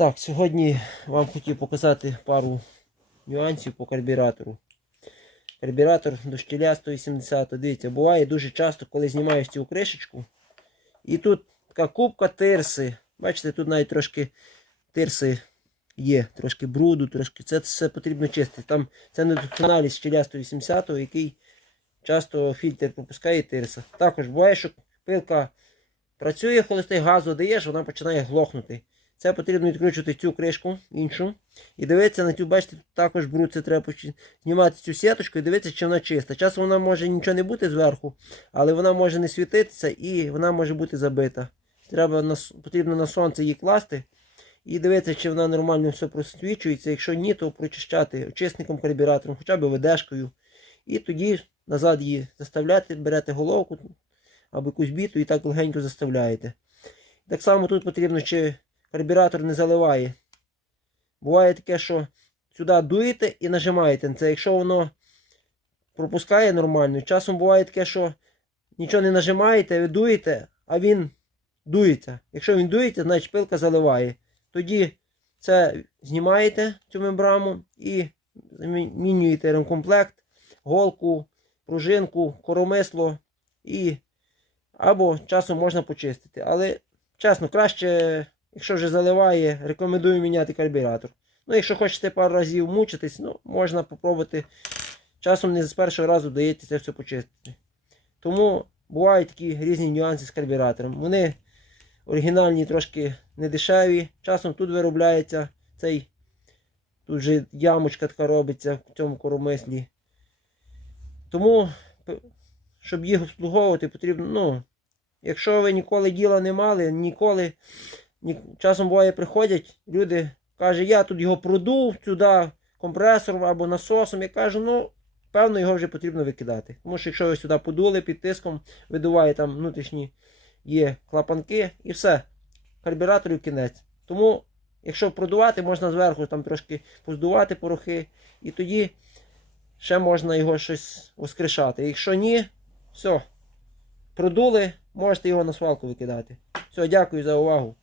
Так, сьогодні вам хотів показати пару нюансів по карбюратору. Карбюратор до штіля 180. Дивіться, буває дуже часто, коли знімаєш цю кришечку. І тут така кубка тирси. Бачите, тут навіть трошки тирси є, трошки бруду, трошки. Це все потрібно чистити. Там це недосконалість штіля 180, який часто фільтр пропускає тирса. Також буває, що пилка працює, холостий газу даєш, вона починає глохнути. Це потрібно відкручувати цю кришку іншу. І дивитися на цю, бачите, тут також це треба знімати цю сіточку і дивитися, чи вона чиста. Часом вона може нічого не бути зверху, але вона може не світитися і вона може бути забита. Треба на, потрібно на сонце її класти і дивитися, чи вона нормально все просвічується. Якщо ні, то прочищати очисником карбюратором, хоча б ведешкою. І тоді назад її заставляти, берете головку або якусь біту і так легенько заставляєте. Так само тут потрібно, чи карбюратор не заливає. Буває таке, що сюди дуєте і нажимаєте це. Якщо воно пропускає нормально, часом буває таке, що нічого не нажимаєте, ви дуєте, а він дується. Якщо він дується, значить пилка заливає. Тоді це знімаєте цю мембраму і замінюєте ремкомплект, голку, пружинку, коромисло і або часом можна почистити. Але чесно, краще, якщо вже заливає, рекомендую міняти карбюратор. Ну, якщо хочете пару разів мучитись, ну, можна попробувати. Часом не з першого разу вдається це все почистити. Тому бувають такі різні нюанси з карбюратором. Вони оригінальні, трошки не дешеві. Часом тут виробляється цей. Тут вже ямочка така робиться в цьому коромислі. Тому, щоб їх обслуговувати, потрібно, ну, якщо ви ніколи діла не мали, ніколи, ні, часом буває приходять, люди кажуть, я тут його продув сюди компресором або насосом. Я кажу, ну, певно, його вже потрібно викидати. Тому що якщо ви сюди подули під тиском, видуває там внутрішні є клапанки і все. Карбюраторів кінець. Тому, якщо продувати, можна зверху там трошки поздувати порохи, і тоді ще можна його щось воскрешати. Якщо ні, все. Продули, можете його на свалку викидати. Все, дякую за увагу.